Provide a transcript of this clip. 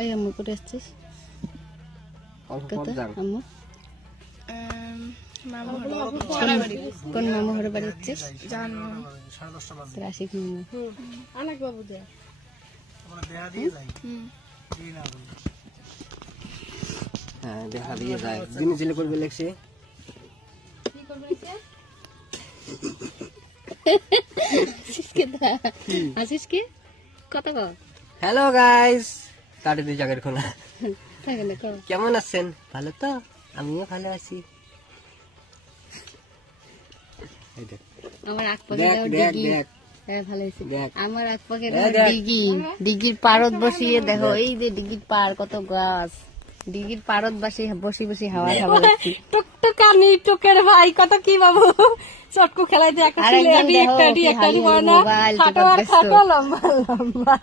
এই আম্মু করে আসছিস আম্মু কোন মামু ঘরে বাড়ি যাচ্ছিস? আশিক মামু হ্যাঁ দেখা দিয়ে যায় দিনে জেলে করবে লেখছে আসিস কি কত হ্যালো গাইস কাটে দুই জায়গার খোলা কেমন আছেন? ভালো তো? আমিও ভালো আছি। আমার আগ পাকে ভালো হয়েছে। আমার আগ পাকে ডিগির পারদ বসিয়ে দেখো, এই যে ডিগির পার কত গাছ, ডিগির পারদ বসে বসে হাওয়া খাওয়া লাগছে। টুকটুকানি টুকের ভাই কত কি বাবু চটকু খেলাইতে একটা ছেলে একটা একটা বড় না খাটো আর খাটো লম্বা লম্বা